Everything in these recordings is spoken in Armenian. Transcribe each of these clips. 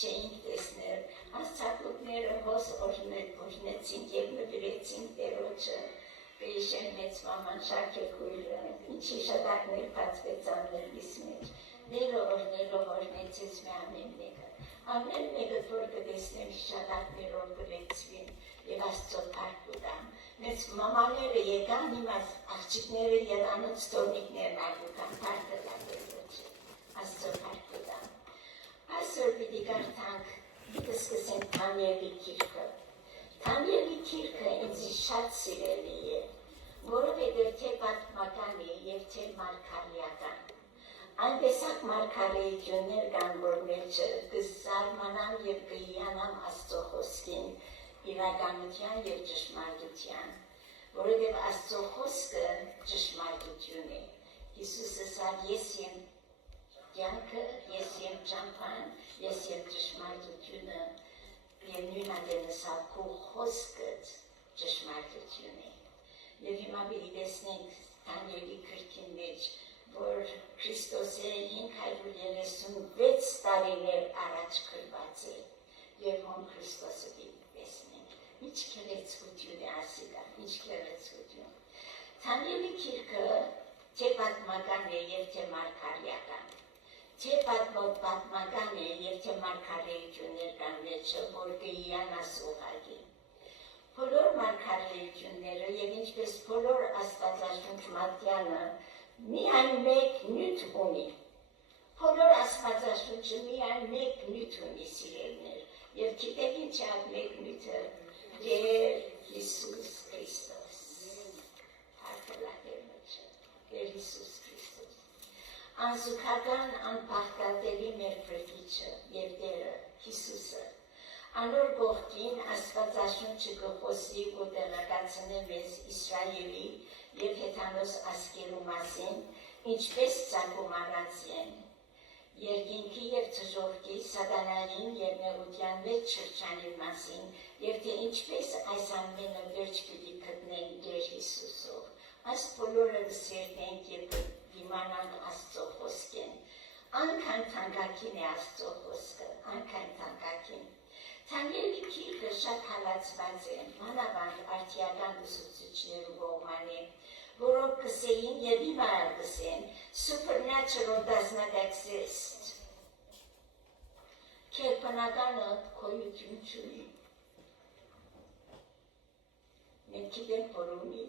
չէինք տեսնել, աստղապուտները հոս օրնեցինք և նվիրեցինք Տերոջը, Պեիշեն մեծ մաման շարքեկույրը, ինչի շատակներ բացվեցան լրգիս մեջ, ներով օրնեցես մի ամեն մեկը, ամեն մեկը որ կտեսնեմ շատակներով կվեցվին և Աստծո փառք կտան, մեծ մամաները եկան իմ աղջիկները և անոնց տորնիկներն արգուկան փառքը տան Տերոջը, Աստծո փառք կտան, այսօր պիտի կարդանք, պիտի սկսենք Դանիելի գիրքը, Դանիելի գիրքը ինձ շատ սիրելի է, որովհետև թե պատմական է և թե մարգարեական, այնպեսակ մարգարեություններ կան, որ մեջը կզարմանան և կհիանան Աստծո խոսքին, իրականության և ճշմարտության, որովհետև Աստծո խոսքը ճշմարտություն է, Հիսուսը ասավ ես եմ կյանքը, ես եմ ճամփան, ես եմ ճշմարտությունը, և նույն ադենսավ քո խոսքդ ճշմարտություն է, և հիմա պիտի տեսնենք Դանիելի գրքին մեջ, որ Քրիստոսը 536 տարիներ առաջ գրված է, և հոն Քրիստոսը պիտի տեսնենք, ինչ գեղեցկություն է ասիկա, ինչ գեղեցկություն։ Դանիելի գիրքը թե պատմական է և թե մարգարեական, թե պատմական է և թե մարգարեություններ կան մեջը, որ կհիանաս ուղղակի։ Բոլոր մարգարեությունները և ինչպես բոլոր Աստվածաշունչ մատյանը միայն մեկ նյութ ունի։ Բոլոր Աստվածաշունչը միայն մեկ նյութ ունի, սիրելիներ, և գիտեք ինչ է այդ մեկ նյութը, Տեր Հիսուս Քրիստոս։ Փառքը Տերոջը, Տեր Հիսուս Քրիստոս։ Անզուգական անփախտատելի մեր Փրկիչը և Տերը Հիսուսը, անոր կողքին Աստվածաշունչը կխոսի ու տեղեկացնի մեզ Իսրայելի և հեթանոս ազգերու մասին, ինչպես ծագում առած են, երկինքի և թժողքի, սատանային և նեղության մեջ շրջանի մասին, և թե ինչպես այս ամենը վերջ պիտի գտնենք Տեր Հիսուսով, այս բոլորը կսերտենք և կդիմանանք Աստծո խոսքին, անքան թանկագին է Աստծո խոսքը, անքան թանկագին։ Դանիելի գիրքը շատ հալածված է, մանավանդ արդիական ուսուցիչներու կողմանի, որոնք կսեին և հիմա կսեն supernatural does not exist։ Կերպնականը գոյություն չունի։ Մենք գիտենք, որ ունի,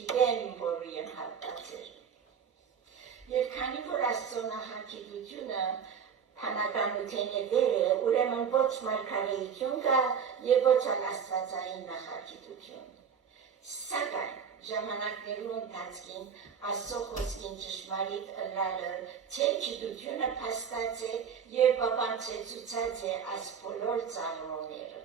գիտեմ, որ եմ հատկացել։ Եվ քանի որ Աստծո նախագիտությունը փանականության է դերը, ուրեմն ոչ մարգարեություն կա և ոչ աստվածային նախագիտություն։ Սակայն ժամանակներու ընթացքին Աստծո խոսքին ճշմարիտ ըլլալը թե գիտությունը փաստած է և բաբանցեցուցած է այս բոլոր ծառայողները։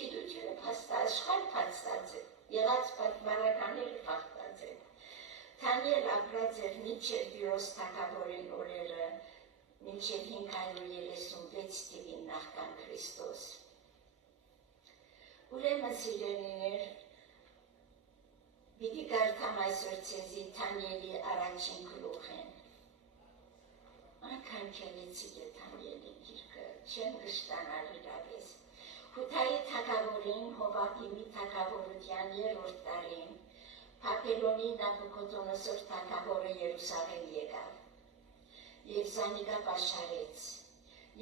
Գիտությունը փաստած, աշխարհ փաստած է, եղած պատմարականները փաստած է։ Դանիել ապրած էր մինչև Տիրոս թագավորին օրերը, մինչև 536 թվին նախքան Քրիստոս։ Ուրեմն սիրելիներ, պիտի կարդամ այսօր ցեզի Դանիելի առաջին գլուխին։ Այնքան գեղեցիկ է Դանիելի գիրքը, չեմ կշտանալ իրապես։ Հութայի թագավորին, Հովակիմի թագավորության 3-րդ տարին, Բաբելոնի Նաբուքոդոնոսոր թագավորը Երուսաղեմ եկավ և զանիկա պաշարեց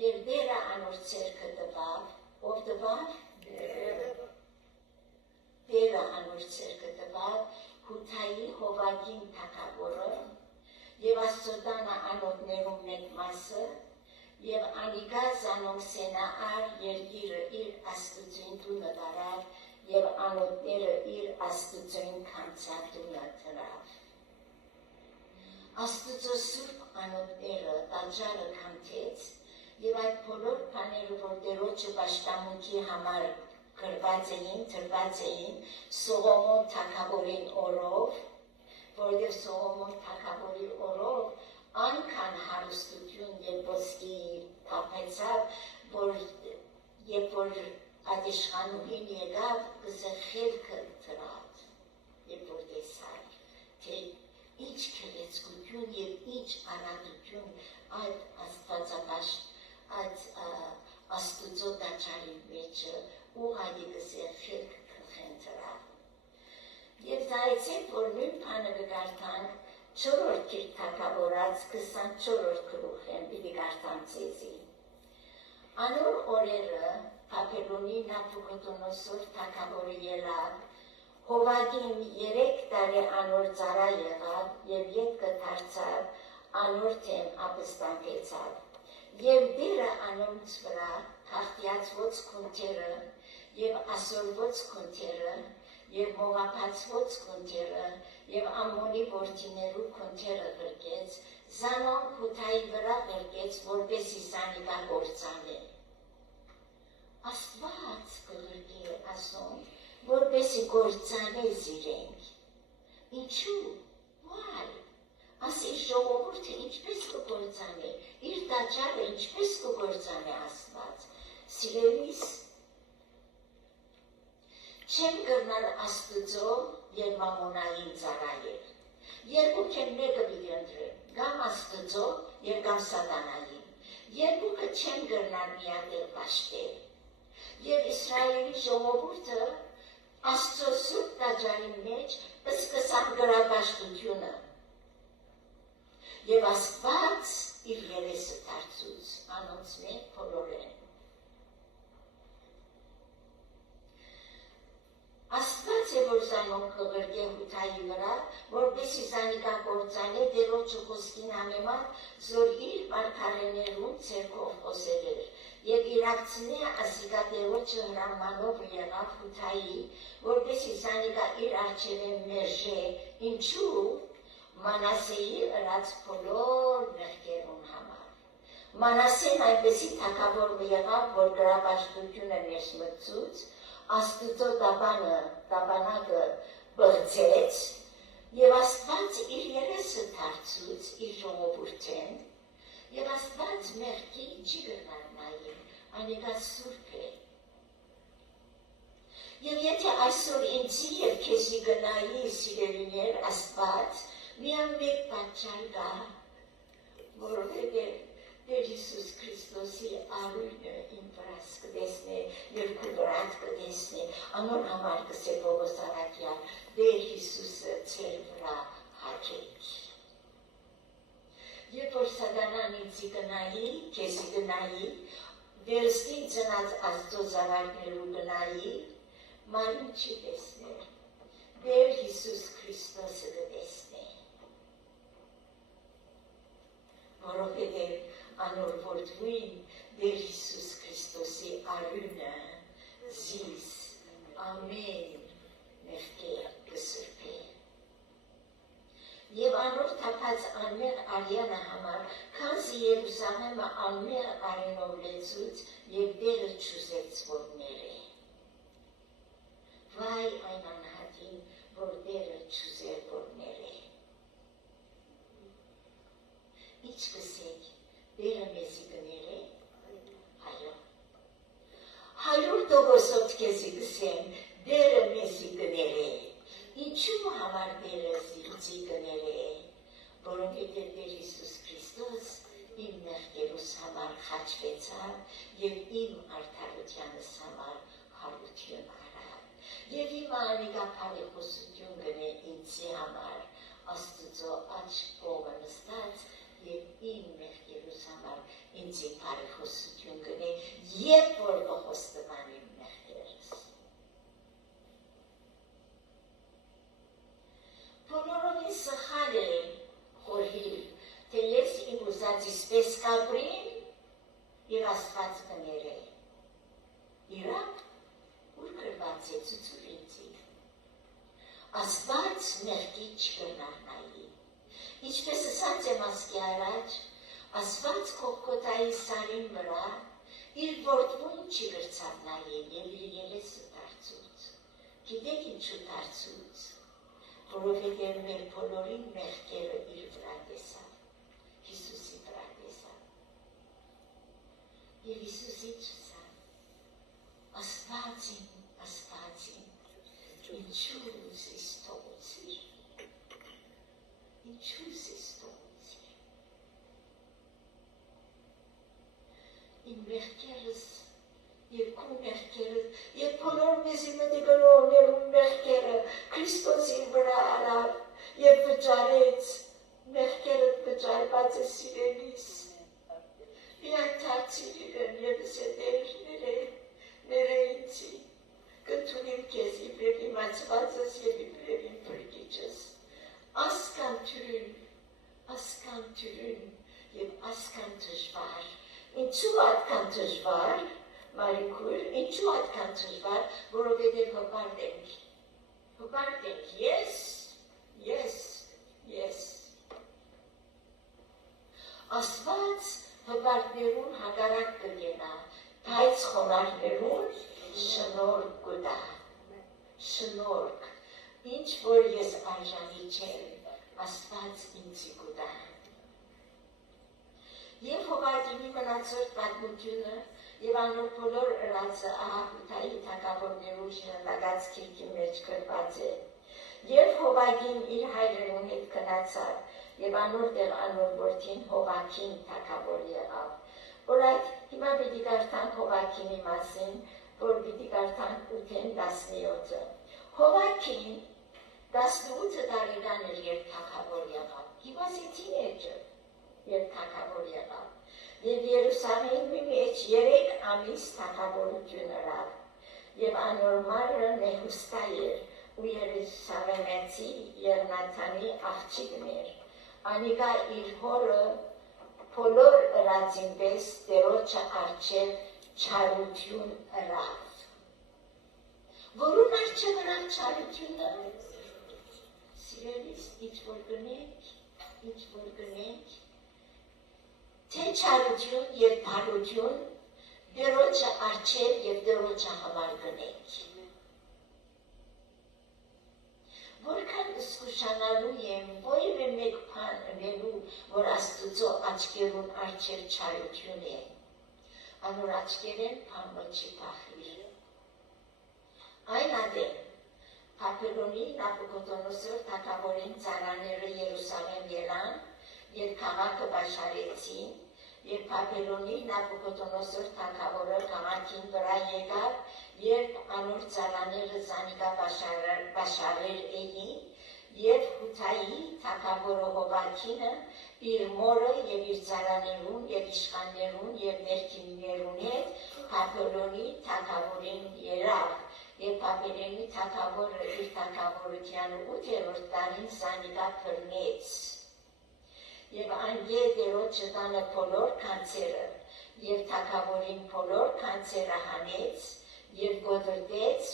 և դերը անոր ձեռքը տվավ, ով տվավ? Դերը անոր ձեռքը տվավ Հութայի Հովակիմ թագավորը և Աստծո տանը անոթներու մեկ մասը և անիկա զանոնք Սենաար երկիրը իր աստուծին տունը տարավ և անոթները իր աստուծին քանցատունը տրավ։ Աստուծո սուրբ անոթները տաճարը քանթեց և այդ բոլոր բաները, որ Տերոջը պաշտամունքի համար գրված էին, թրված էին Սողոմոն թագավորին օրով, որովհետև Սողոմոն թագավորի օրով այնքան հարստություն և ոսկի թափեցավ, որ երբ որ այդ իշխանուհին եկավ, խելքը տրավ, երբ որ տեսավ, թե ինչ գեղեցկություն և ինչ արագություն այդ քանը գարտանք 4-րդ գիրք թագավորած 24-րդ գլուխեն պիտի գարտանք ձեզի։ Անոր օրերը Բաբելոնի Նաբուկոդոնոսոր թագավորը ելավ, Հովագին 3 տարի անոր ծառա եղավ եւ ետքը դարձավ անոր թեմ ապստամբեցավ եւ դերը անոնց վրա հաղթիացված քունթերը եւ ասորված քունթերը եւ մողապացված քունթերը եւ ամոնի որդիներու քունթերը գրկեց Զանոն քութայի վրա գրկեց որպեսի սանիկա գործանե Աստված կգրկի ասում որպեսի գործանես իրենք ինչու why ասի ժողովուրդը ինչպես կգործանե իր տաճարը ինչպես կգործանե Աստված սիրելիս չեմ կրնալ Աստծո եւ մամոնային ծառայել երկուք են մեկը պիտի ընտրեմ կամ Աստծո եւ կամ սատանային երկուքը չեմ կրնալ միատել պաշտել եւ Իսրայելի ժողովուրդը Աստծո սուրբ տաճարի մեջ սկսան գրապաշտությունը եւ Աստված իր երեսը դարձուց անոնց մեջ բոլորեն Աստված է որ զանոն կղրկե հութայի վրա որպեսի զանիկա գործանե դերոջը խոսքին համեմատ զոր իր պարքարեներուն ցերկով խոսել էր եւ իրակցնե ասիկա դերոջը հրամանով եղավ հութայի որպեսի զանիկա իր արջևը մերժե ինչու Մանասեի ըրած բոլոր մեղքերուն համար Մանասեն այնպեսի թագավոր եղավ որ գրապաշտությունը ներմտցուց Աստծո տաբանակը բրծեց եւ Աստված իր երեսը դարձուց իր ժողովուրդին եւ Աստված մեղքի չի գնալ նայել անիկա սուրբ է եւ եթե այսօր ինձի եւ քեզի գնայի սիրելիներ Աստված միան մեկ պատճառ կա որովհետեւ Տեր Հիսուս Քրիստոսի արույնը իմ վրաս կտեսնե, երկու վրան կտեսնե, անոր համար կսե Պողոս առաքյալ, Տեր Հիսուսը ձեր վրա հաճեք։ Երբ որ սատանան ինձի գնայի, քեզի գնայի, վերստին ծնած Աստծո զավակներու գնայի, մանին չի տեսներ, Տեր Հիսուս Քրիստոսը կտեսնե։ Որովհետև անոր որդվին Տեր Հիսուս Քրիստոսի արյունը զիս ամեն մեղքեր կսրբե։ Եվ անոր թափած անմեղ արյանը համար, քանզի Երուսաղեմը անմեղ արյունով լեցուց եւ դերը չուզեց որներ է։ Վայ այն անհատին, որ դերը չուզեր որներ է։ Ինչ կսեք Դերը մեզի գներ է, հայո։ 100% քեզի կսեմ, դերը մեզի գներ է, ինչու համար դերը զիլցի գներ է, որովհետև Տեր Հիսուս Քրիստոս իմ մեղքերուս համար խաչվեցավ և իմ արդարությանս համար հարություն արավ, և իմ անիկա բարեխոսություն գնե ինձի համար, Աստծո աչք կողը նստած, և իմ մեղքերուս համար ինձի բարեխոսություն գնե, երբ որ կխոստման իմ մեղքերս։ Բոլորովին սխալ է խորհիլ, թե ես իմ ուզածիս պես կապրին, իր Աստված կներ է։ Իրակ, ուր կրված է ծուծուր ինձի։ Աստված մեղքի չկրնար նայի։ Ինչպես ասած եմ ասկի առաջ, Աստված կողքոտայի սարին վրա իր որդուն չի գրցավ նայել և իր երեսը դարձուց։ Գիտեք ինչու դարձուց, որովհետև մեր բոլորին մեղքերը իր վրա տեսավ, Հիսուսի վրա տեսավ։ Եվ Հիսուս ինչ ասավ, Աստվածին, ինչու զիս թողոցիր, ինչու զիս թողոցիր։ Իմ մեղքերս և քու մեղքերս և բոլոր մեզի մտի գլորներում մեղքերը Քրիստոսին վրա արավ և մնացվածս և իբրևին պրկիչս, ասկան թյուրին և ասկան դժվար, ինչու ատկան դժվար, Մարիկուր, ինչու ատկան դժվար, որովհետև հպարտենք, ես, Աստված հպարտներուն հագարակ կգենա, բայց խոնարհներուն շնորհք կտա, շնորհք, ինչ որ ես արժանի չեմ, Աստված ինձի կտա։ Եվ Հովակիմի մնացորդ պատմությունը և անոր բոլոր ըրացը ահագութայի թագավորներու շնորհակաց քիքի մեջ գրված է։ Եվ Հովակիմ իր հայրերուն հետ գնացավ, և անոր տեղ անոր որդին Հովակիմ թագավոր եղավ։ Օրայք հիմա պիտի կարդանք Հովակիմի մասին, որ պիտի կարդանք 8-17-ը։ Հովակիմ 18 տարեկան էր, երբ թագավոր եղավ։ He was a teenager, երբ թագավոր եղավ։ Եվ Երուսաղեմի մեջ 3 ամիս թագավորություն ըրավ։ Եվ անոր մայրը Նեհուստա էր, ու Երուսաղեմեցի Եղնաթանի աղջիկն էր։ Անիկա իր հորը բոլոր ըրածին պես Տերոջը առջև չարություն ըրավ։ Որուն առջև ըրավ չարությունը։ Սիրելիս, ինչ որ գնենք, թե չարություն և բարություն Տերոջը առջև և Տերոջը համար գնենք։ Որքան զգուշանալու եմ որևէ մեկ բան ընելու, որ Աստուծո աչքերուն առջև չարություն է, անոր աչքերեն բանը չի փախիր։ Այն ադեմ, Բաբելոնի Նաբուկոդոնոսոր թագավորին ծառաները Երուսաղեմ ելան, և քաղաքը բաշխարեցին, և Բաբելոնի Նաբուկոդոնոսոր թագավորը քաղաքին վրա եկավ, երբ անոր ծառաները զանիկա բաշխարեր էին, և Հութայի թագավորը Հովակիմը իր մորը և իր ծառաներուն և իշխաններուն և ներքիններուն հետ Բաբելոնի թագավորին ելավ, և Բաբելոնի թագավորը իր թագավորության 8-րդ տարին զանիկա բռնեց, և անգե Տերոջը տանը բոլոր քանցերը, և թագավորին բոլոր քանցերը հանեց, և գոդրտեց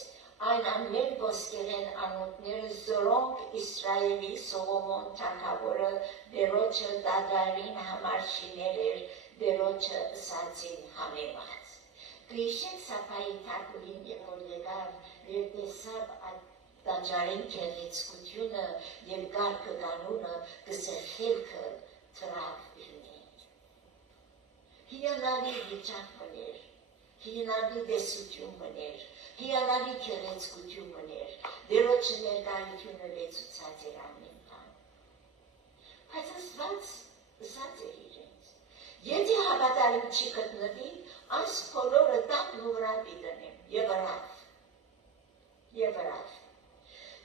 այն ամեն ոսկեղեն անոթները, զորոնք Իսրայելի Սողոմոն թագավորը Տերոջը դադարին համար շինել էր Տերոջը ըսածին համեմատ։ Կհիշեք Սափայի թագուհին, երբ որ եկավ, և տեսավ տաճարին գեղեցկությունը և կարգը կանոնը, գսխելքը թրավ իրնի։ Հիանալի վիճակ մներ, հիանալի տեսություն մներ, հիանալի գեղեցկություն մներ, Տերոջը ներկայությունը լեցուցած էր ամեն բան։ Բայց Աստված ըսած էր իրենց. Եթե հավատարիմ չի գտնվի, այս բոլորը տակն ու վրա պիտենեմ, և ըրավ։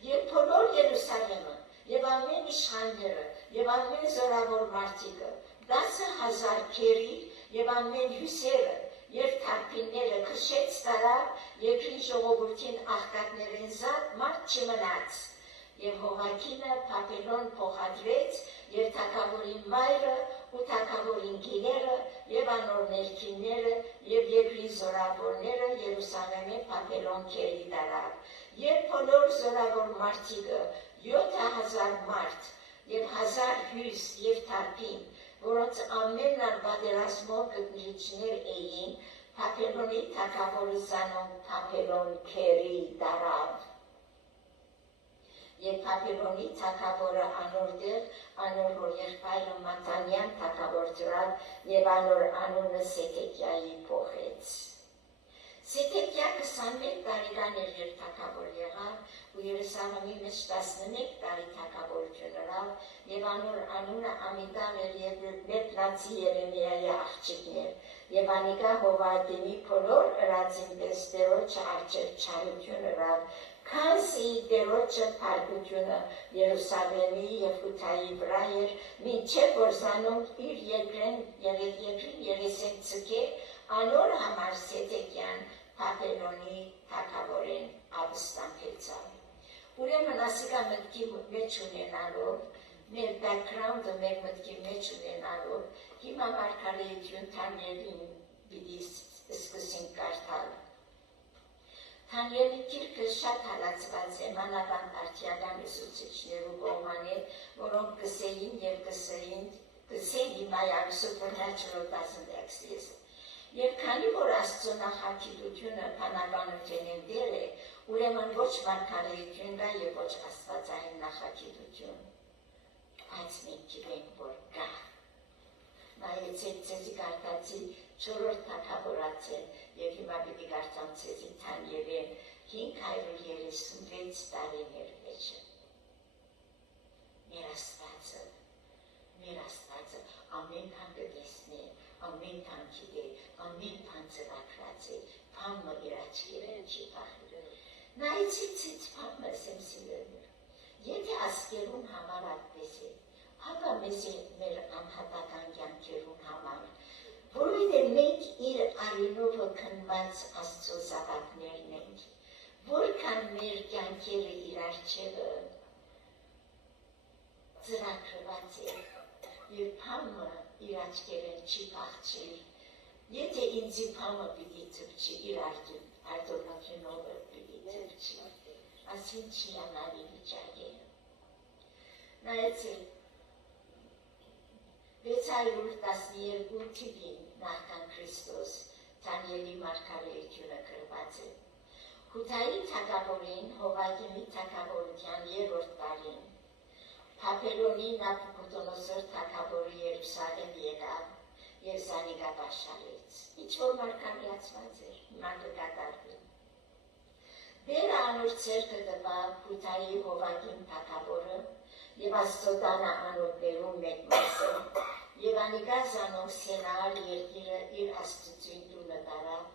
Եվ բոլոր Երուսաղեմը, և ամեն իշխանները, և ամեն զորավոր մարդիկը, 10,000 քերի և ամեն հյուսերը, և թարփինները քշեց տարավ, երկրի ժողովրդին աղքատներեն զատ մարդ չմնաց, և Հովակիմը Բաբելոն փոխադրեց, և թագավորին մայրը ու թագավորին գիները, և անոր ներքինները, և երկրի զորավորները Երուսաղեմի Բաբելոն քերի տարավ, և բոլոր զորավոր մարդիկը 7,000 մարդ, և 1000 հյուս և թարփին, որոնց ամենն պատերազմով գտնիչներ էին, Բաբելոնի թագավորը զանոն Բաբելոն քերի տարավ։ Եվ Բաբելոնի թագավորը անոր տեղ, անոր հոր եղբայրը Մատանյան թագավոր դրավ, և անոր անունը Սեդեկիայի փոխեց։ Սեդեկիա 21 տարեկան էր, երբ թագավոր եղավ, ու Երուսաղեմի մեջ 11 տարի թագավորություն ըրավ, և անոր անունը Ամիդան էր, և Մետնացի Երեմիայի աղջիկն էր, և անիկա Հովակիմի բոլոր ըրածին պես Տերոջը առջև չարություն ըրավ, քանզի Տերոջը փառքությունը Երուսաղեմի և Հութայի վրա էր, մինչև որ զանոնք իր երկրին երեսեն ցկե, անոր համար Սեդեկիան Բաբելոնի թագավորին ապստամբեցավ։ ուրեմն ասիկա մտքի մեջ ունենալով, մեր background-ը մեր մտքի մեջ ունենալով, հիմա մարգարեություն Թանիելին պիտի սկսենք կարդալ։ Թանիելի գիրքը շատ հալածված է մանավանդ արդիական ուսուցիչներու կողմանի, որոնք կսեին և կսեին հիմայան supernatural doesn't exist։ Եվ քանի որ Աստծո նախագիտությունը բանականությունեն դեր է, ուրեմն ոչ մարգարեություն կա և ոչ աստվածային նախագիտություն։ Բայց մենք գիտենք, որ կա։ Նայեցեք ձեզի կարդացի 4-րդ թագավորացել և հիմա պիտի կարդամ ձեզի Թանիելին 536 տարիներ մեջը։ Մեր Աստվածը ամեն բան կտեսնի, ամեն բան գիտի, ամեն բան ծրագրած է, բանը իր աչքերեն չի փախի։ Նայեցիք ցից բանը սեմսիլը։ Եթե ասկերուն համար այդպես է, ապա մեզ մեր անհատական կյանքերուն համար, որովհետև մենք իր արյունովը քննված Աստծո զավակներն ենք, որքան մեր կյանքերը իր առջևը ծրագրված է, և բանը իր աչքերեն չի փախչի, եթե ինձի բանը պիտի թվչի, իր արտոնությունովը պիտի թվչի, ասին չի անալի վիճակ է։ Նայեցեք, 612 թիվին նախքան Քրիստոս Թանիելի մարգարեությունը գրված է։ Հութայի թագավորին Հովակիմի թագավորության 3-րդ տարին Բաբելոնի Նաբուկոդոնոսոր թագավորը Երուսաղեմ եկավ և զանիկա պաշարեց։ Ինչ-որ մարգարեացված էր, հիմա կկատարվի։ Բերը անոր ցերկը տվավ Հութայի Հովակիմ թագավորը և Աստծո տանը անոթներում մեկ մասը, և անիկա զանոք սենալ երկիրը իր աստծույն տունը տարավ,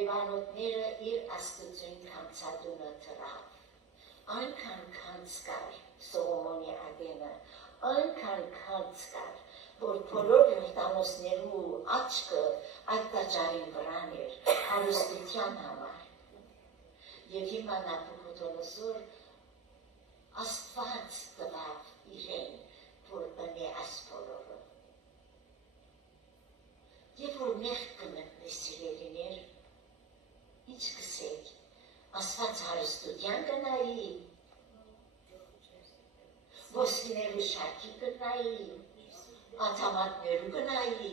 և անոթները իր աստծույն քանցատունը թռավ։ Այնքան քանց կար Սողոմոնի ադենը, այնքան քանց կար, որ բոլոր հրտանոցներու աչքը այդ տաճարին վրան էր, հարստության համար։ Եվ հիմա Նաբուկոդոնոսոր Աստված տվավ իրեն, որ բնի ասպորովը։ Եվ որ մեղք կմտնի սիրելիներ, ինչ կսեք, Աստված հարստության կնայի, ոսկիներու շարքի կնայի, աթամատներու կնայի,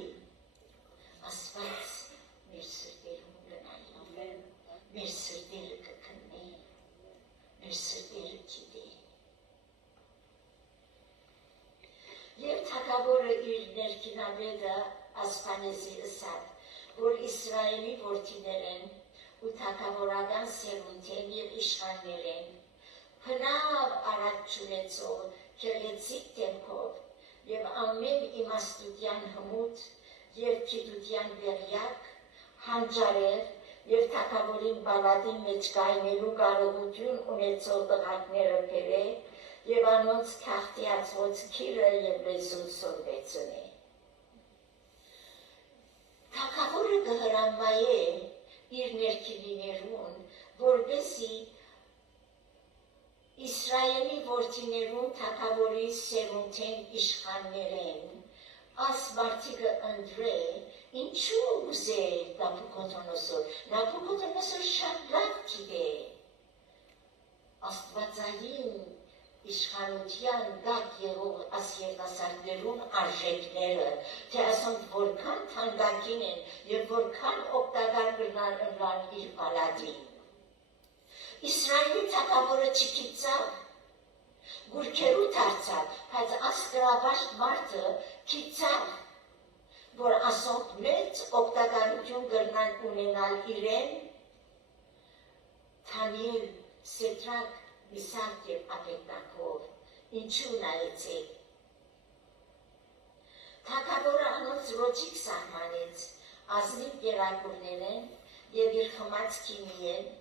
Աստված մեր սրտերում կնայի, մեր սրտերը կքննի, մեր սրտերը գիտի։ Եվ թագավորը իր ներքինավետը Ասպանեզի ըսավ, որ Իսրայելի որդիներեն ու թագավորական սերունդեն և իշխաններեն, փնավ արած չունեցող գեղեցիկ դեմքով և ամեն իմաստության հմուտ և գիտության դեղյակ, հանճարեղ և թագավորին բալադի մեջ կայնելու կարողություն ունեցող տղակները բերե և անոնց քաղտիացված քիրը և լեզուն սորվեցնի։ Թագավորը կհրամայե իր ներքինիներուն, որպեսզի Իսրայելի որդիներուն թագավորի սերունդեն իշխաններեն, աս մարդիկը ընդրե, ինչու ուզե Նաբուկոդոնոսոր, Նաբուկոդոնոսոր շատ լավ գիտե, աստվածային իշխանության դակ եղող աս երիտասարդներուն արժեքները, թե ասոնք որքան թանկագին են և որքան օգտակար կլան իր պալատին։ Իսրայելի թագավորը չգիտավ, գուրքերու դարձավ, բայց ասկրավաշտ մարդը գիտավ, որ ասոնք մեծ օգտակարություն կրնան ունենալ իրեն, Թանիել, Սեդրակ, Միսակ և Աբեդնագով, ինչու նայեցեք։ Թագավորը անոնց ռոճիկ սահմանեց, ազնիվ գերակուրներեն և իր խմած քիմիեն,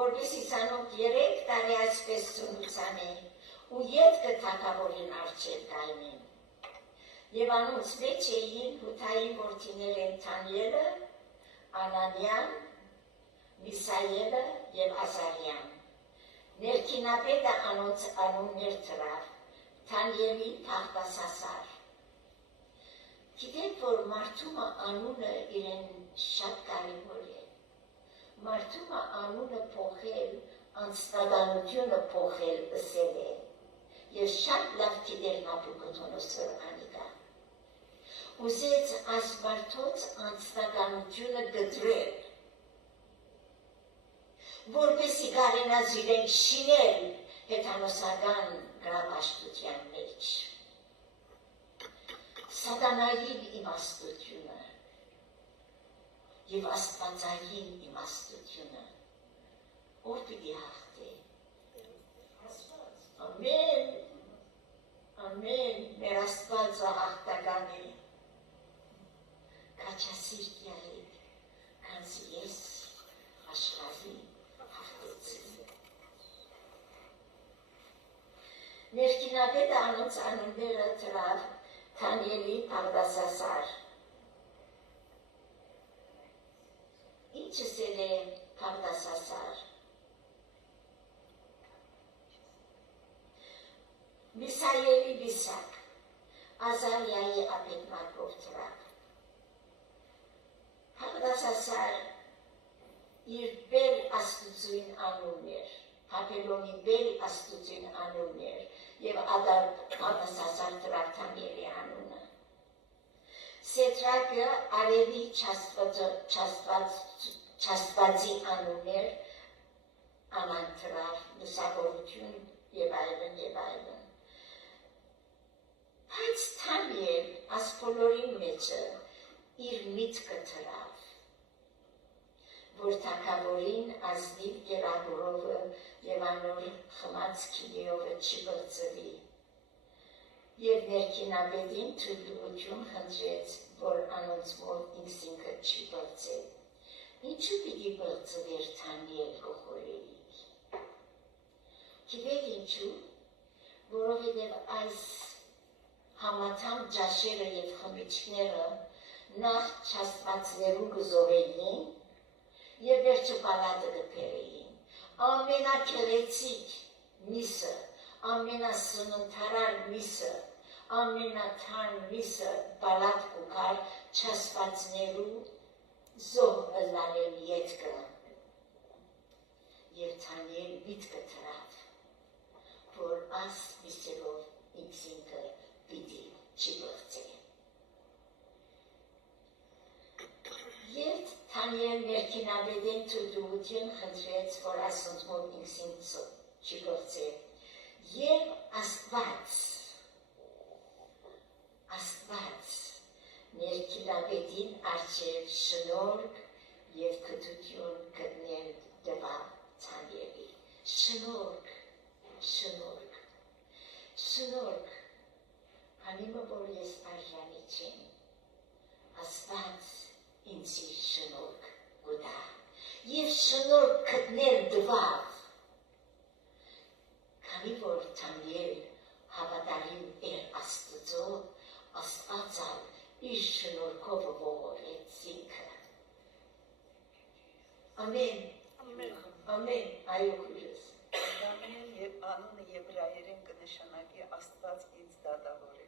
որպեսզի զանոնք 3 տարի այսպես ծնուցանեն ու ետքը թագավորին առջև կայնեն։ Եվ անոնց մեջ էին Հութայի որդիներեն Թանիելը, Անանյան, Միսայելը և Ազարյան։ Ներքինապետը անոնց անուններ թրավ, Թանիելի Թաղդասասար։ Գիտեք, որ մարդումը անունը իրեն շատ կարևոր է։ Մարդումը անունը փոխել, անձնականությունը փոխել ըսել է։ Եվ շատ լավ գիտեր Նաբուկոդոնոսը անիկա։ Ուզեց այս մարդոց անձնականությունը գտրել, որպեսի կարենաց իրենք շինել հեթանոսական գրապաշտության մեջ։ Սատանային իմաստությունը և աստվածային իմաստությունը ով պիտի հաղթի։ Ամեն, ամեն, մեր աստվածը հաղթական է։ Կաչասիրտ եղեք, քանզի ես աշխարհի հաղթեցի։ Ներքինապետը անոնց անունները թրավ Թանիելի Թաղդասասար։ Ինչս էլ է Թաղդասասար։ Միսայելի Բիսակ, Ազարիայի ապետնակով թրավ։ Թաղդասասար իր բել աստուծույն անուններ, Հապելոնի բել աստուծույն անուններ և ադար Թաղդասասար թրավ Թանիելի անունը։ Սետրակը արևի չաստվածի անուններ, անան թրավ, լուսավորություն և այլն և այլն։ Բայց Թանիել ասպոլորին մեջը իր միտքը թրավ, որ թագավորին ազնիվ գերագորովը և անոր խմած քիլիովը չի բրծվի, և ներքինապետին թույլտվություն խնդրեց, որ անոնց մոտ ինքսինքը չի բրծել։ Ինչու պիտի բրծվեր Թանիել գողորեիք։ Գիտեք ինչու, որովհետև այս համաթամ ջաշերը և խմիչքները նախ չաստվածներու գզովեին և վերջը պալատը գպերեին։ Ամենակեղեցիկ միսը, ամենասննդարար միսը, ամենաթարմ միսը պալատ կուկար չաստվածներու զոհ ըլլալել ետքը և Թանիել միտքը թրավ, որ աս միսերով ինքսինքը պիտի չի բրծե։ Եվ Թանիել ներքինապետին թույլտվություն խնդրեց, որ ասոնց մոտ ինքսինքը չի բրծե։ Եվ Աստված ներքինապետին առջև շնորհք և կրթություն գտնել տվավ Թանիելի։ Շնորհք, շնորհք, շնորհք, հանիմը որ ես արժանի չեմ, Աստված ինձի շնորհք կտա և շնորհք գտնել տվավ, քանի որ Թանիել հավատարիմ էր Աստծո, Աստված իր շնորհքով ողորեց ինքը։ Ամեն, ամեն, այո քույրս։ Թանիել անունը եբրայերեն կնշանակի Աստված ինձ դատավոր է։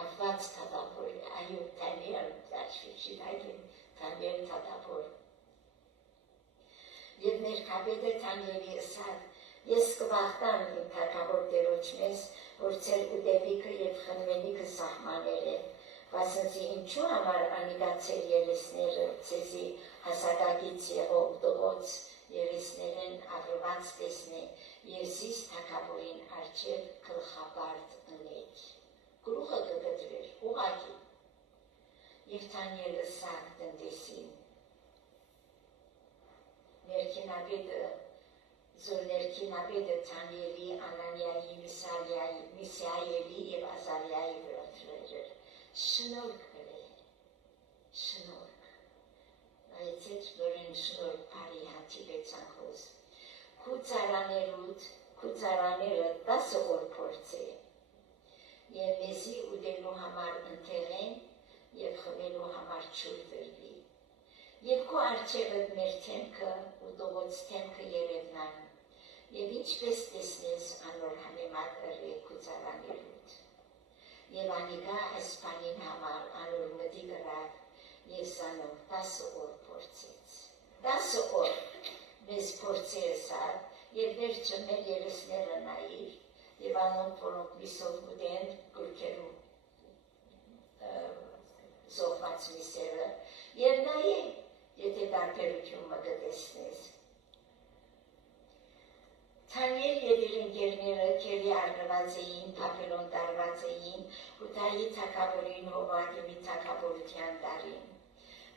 Աստված դատավոր է, այո, Թանիել դաշվիչին Թանիել դատավոր։ Եվ ներքապետը Թանիելի ըսավ, ես կվախտամ իմ թագավոր տերոջ մեզ, որ ծեր ուտևիքը և խնվելիքը սահմանել է, բասնցի ինչու համար անիկա ծեր երեսները ծեզի հասակագից եղող տղոց երեսներեն ավրված տեսնե և զիս թագավորին արջև գլխապարտ ընեք։ Գլուխը կգտրեր, ուղակի։ Եվ Թանիելը սակ տնտեսին։ Ներքինապետը Թանիելի, Անանիայի, Միսայելի և Ազարիայի վրա թրեր։ Շնորհք բրե, շնորհք։ Այցեց որին շնորհք բարի հատիվեցան խոզ։ Քու ծարաները 10 օր փորձե և մեզի ուտելու համար ընթեղեն և խմելու համար ջուր դրվի։ Եվ քո առջևդ մեր թեմքը ու տողոց թեմքը երևնան, Եվ ինչպես տեսնես անոր համեմատ ըրեք ու ծառաներուդ։ Եվ անիկա այս բանին համար անոր մտի գրավ եւ սանով 10 օր փորձեց։ 10 օր մեզ փորձեց եւ վերջը մեր երեսները նայիր եւ անոնք որոնք միսով գուտեն գուրքերու զոհված միսերը եւ նայե եթե տարբերություն մտածես Թանիել եւ իր ընկերները քերի արնված էին, Բաբելոն տարված էին, Հուդայի թագավորին Հովակիմի թագավորության տարին։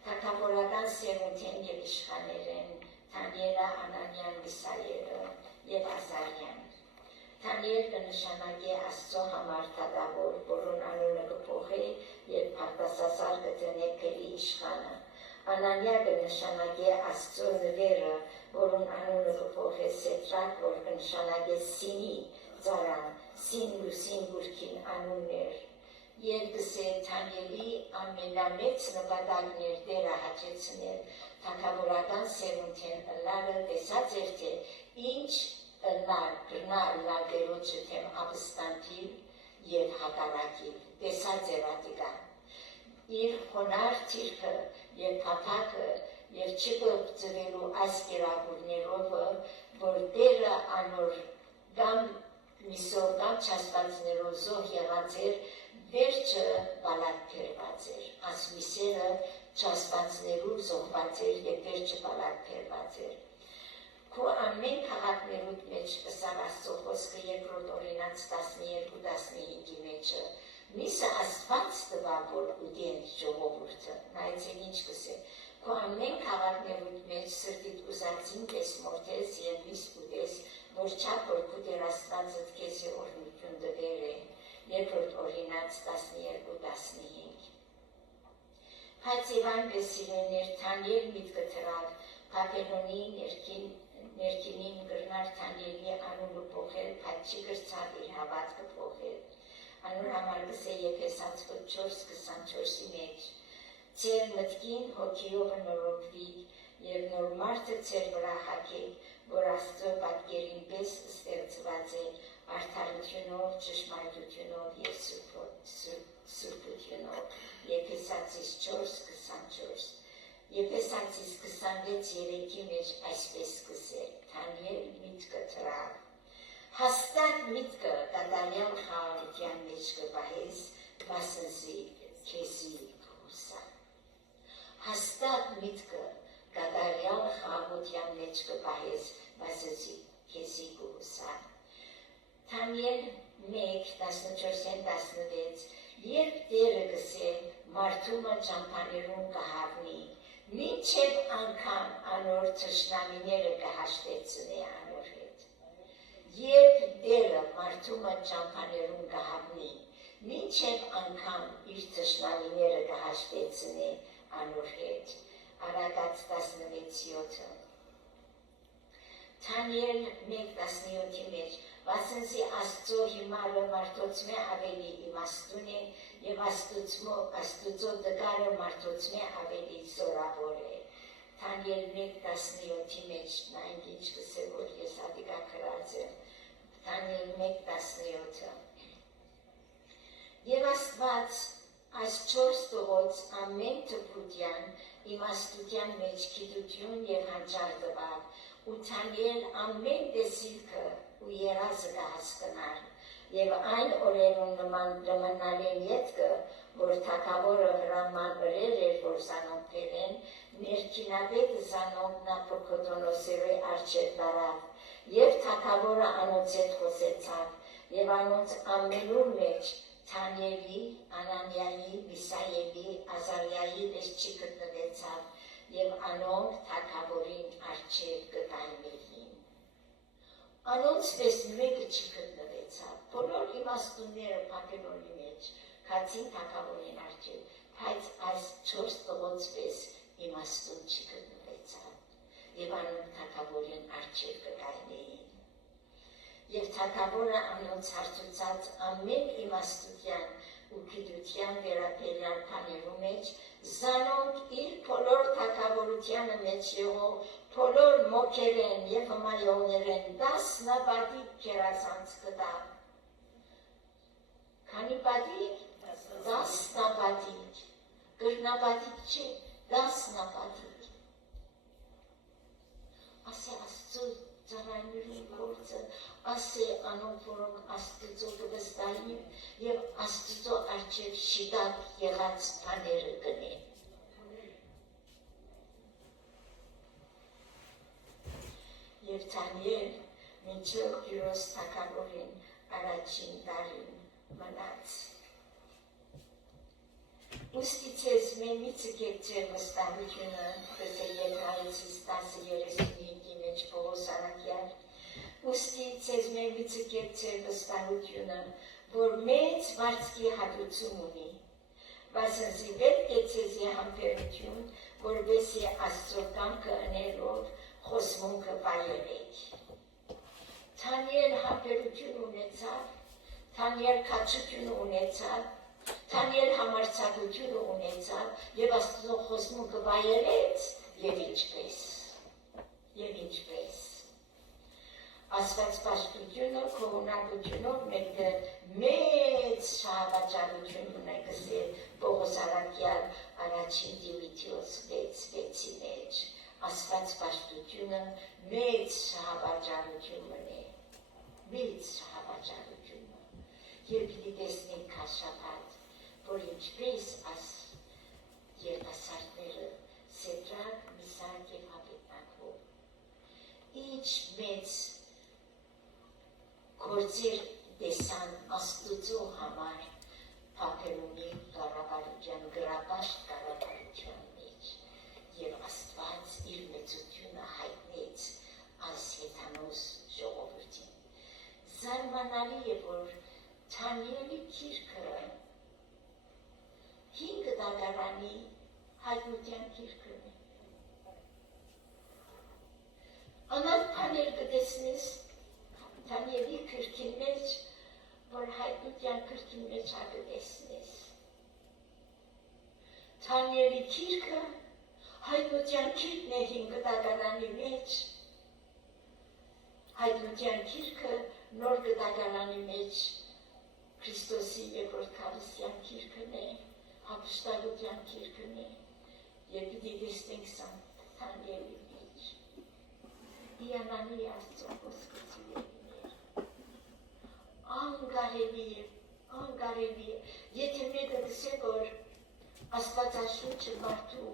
Թագավորական սերունդեն եւ իշխաներեն Թանիելը, Անանյան, Միսայելը եւ Ազարյան։ Թանիել կնշանակի Աստծո համար թագավոր, որոնց անունը կփոխի եւ Փարտասասար կդնի քերի իշխանը։ Անանյա կնշանակի Աստծո նվերը, որոնց անունը կփոխի Սետրակ, որ կնշանակի Սինի ծառան, Սին լուսին գուրքին անուններ։ Եվ գսե Թանիելի ամենամեծ նպատակներ դերը հաճեցնել թագավորական սերունդեն ըլլալը տեսած էր թե ինչ ըլլալ գրնա ըլլալ դերոջը թեմ ապստանտիվ եւ հակառակիվ տեսած էր ատիկան իր խոնար թիրքը եւ փափակը եւ չկողծվելու այս կերակուրներով որ դերը անոր գամ միսով գամ չաստանցներով զոհ եղած էր վերջը բալատ փերված էր այս միսերը չաստանցներով զոհված էր եւ վերջը բալատ փերված էր քո ամեն քաղաքներուդ մեջ կսար Աստծո խոսքը երկրորդ օրինաց 12-15-ի մեջը Միսը Աստված տվա որ ուդեն ժողովուրդը նայեցեք ինչ կսե քո ամեն քաղաքներուդ մեջ սրտիդ ուզածին պես մորթես եւ միս ուդես որ չափ որ քո Տեր Աստվածը քեզ օրհնություն տվեր է երկրորդ օրինաց 12-15 Բայց եւ այնպես իրեներ Թանիել միտքը թրավ Բաբելոնի ներքինին գրնար Թանիելի անունը փոխել բայց չի գրծավ իր հավատքը փոխել Անոր համար գսե Եփեսաց 4:24-ի մեջ Ձեր մտքին հոգիով նորոգվի եւ նոր մարդը ձեր վրա հագեք որ Աստծո պատկերին պես ստեղծված է արդարությունով ճշմարտությունով եւ սուրբությունով Եփեսացիս 4:24 Եփեսացիս 26:3-ի մեջ այսպես գսե Թանիել միտքը թրավ Հաստատ միտքը կատարյալ խաղաղության մեջ կպահես, վասնզի քեզի կհուսա։ Հաստատ միտքը կատարյալ խաղաղության մեջ կպահես, վասնզի քեզի կհուսա։ Թանիել 1:14-16 Երբ Տերը գսե մարդումը ճամփաներուն կհավնի, մինչև անգամ անոր թշնամիները կհաշտեցնի անոր հետ։ Երբ Տերը մարդումը ճամփաներուն կհավնի, մինչև անգամ իր թշնամիները կհաշտեցնի անոր հետ։ Արագած 16:7 Թանիել 1:17-ի մեջ վասնզի Աստծո հիմարը մարդոցմե ավելի իմաստուն է եւ Աստուծո դգարը մարդոցմե ավելի զորավոր է։ Թանիել 1:17-ի մեջ նայենք ինչ կսե որ ես ադիկա քրած եմ Թանիել 1:17 Եվ Աստված այս 4 տողոց ամեն թփուտյան իմաստության մեջ գիտություն եւ հանճար տվավ ու Թանիել ամեն տեսիլքը ու երազը կհասկնար եւ այն օրերուն նմանալեն ետքը որ թագավորը հրաման ըրել էր որ զանոթել են ներքինաբեդ զանոթ Նապոկոդոնոսի արչեւ տարավ Եվ թագավորը անոնց հետ խոսեցավ եւ անոնց ամենուր մեջ Թանիելի, Անանյայի, Միսայելի, Ազարյայի պես չի գտնվեցավ եւ անոնք թագավորին արչեւ կտայնեին Անոնց պես մեկը չի գտնվեցավ բոլոր իմաստունները Բաբելոնի մեջ քացին թագավորին արչեւ բայց այս 4 տղոց պես իմաստուն չի գտնվեցավ Եվ անոնք թագավորին արչեւ կտայնեին Եվ թագավորը անոնց հարցուցած ամեն իմաստության ու գիտության վերաբերյալ բաներու մեջ, զանոնք իր բոլոր թագավորությանը մեջ եղող բոլոր մոքերեն եւ հմայողներեն 10 նավադիկ գերազանց կտա։ Քանի պատիկ? 10 նավադիկ։ Գրնապատիկ չի, 10 նավադիկ։ Ասե Աստծո ծառայներուն գործը, ասե անոնք, որոնք Աստծո կվստահին եւ Աստծո առջեւ շիտակ եղած բաները կնեն։ Եվ Դանիել մինչև Կիրոս թագավորին առաջին տարին մնաց։ Ուստի ցեզ մենից կեցել վստահությունը, դե Եբրայեցիս 10:35-ի մեջ Պողոս արաքյալ, ուստի ցեզ մենից կեցել վստահությունը, որ մեծ վարձքի հատուցում ունի, վասնզի պետք է ցեզի համբերություն, որովհետեւ Աստծո կամքը ընելով խոսմունքը վայելեք։ Դանիել համբերություն ունեցավ, Դանիել քաջություն ունեցավ, Դանիել համարձակություն ունեցավ եւ Աստծո խոսմունքը վայելեց եւ ինչպես Աստված պաշտությունը քողունակությունով մեկը մեծ շահավաճառություն ունեցել Պողոս արաքյալ առաջին Տիմոթեոս 6:6-ի մեջ Աստված պաշտությունը մեծ շահավաճառություն ունի մեծ շահավաճառություն եւ պիտի տեսնենք քաշապատ որ ինչպես աս երիտասարդները Սեդրակ, Միսակ եւ Աբեդնագո ինչ մեծ գործեր տեսան Աստծո համար Փափելոնի կառավարության գրապաշտ կառավարության մեջ եւ Աստված իր մեծությունը հայտնեց այս հեթանոս ժողովրդին զարմանալի է որ Դանիելի գիրքը 5 դարանի հայտնության գիրքն է անալ բաներ կտեսնես Դանիելի գրքի մեջ որ հայտնության գրքի մեջ կտեսնես Դանիելի գիրքը հայտնության գիրքն է 5 դարանի մեջ հայտնության գիրքը նոր դարանի մեջ Քրիստոսի երկրորդ քարսյան գիրքն է հապշտակության գիրքն է եւ պիտի տեսնենք սան Դանիելի մեջ իանանի Աստծո խոսքերը անգարելի եթե մեկը գսե որ Աստվածաշունչը մարդու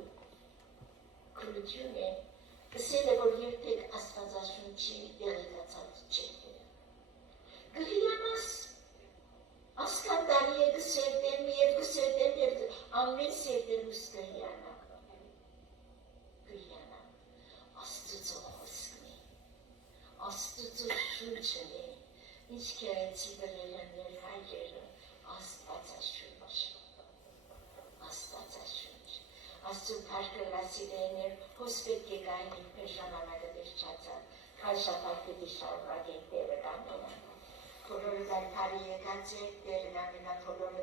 քրություն է գսել է որ երբեք Աստվածաշունչի դերակացած չէ գհիանաս ասկանդարի է գսերդեմ եւ ամեն սերդելուս գհիանա Աստծո խոսքն է Աստծո շունչն է ինչ կերեցի դրել են մեր հայերը Աստվածաշունչ Աստծո փառքը լասիրեներ հոսպետ կգային ինքներ ժամանակը վերջացավ քաշապատ պիտի շարունակենք Տերը կանոնը Բոլորը դարբարի եկած եք Տերն ամենաթոլորն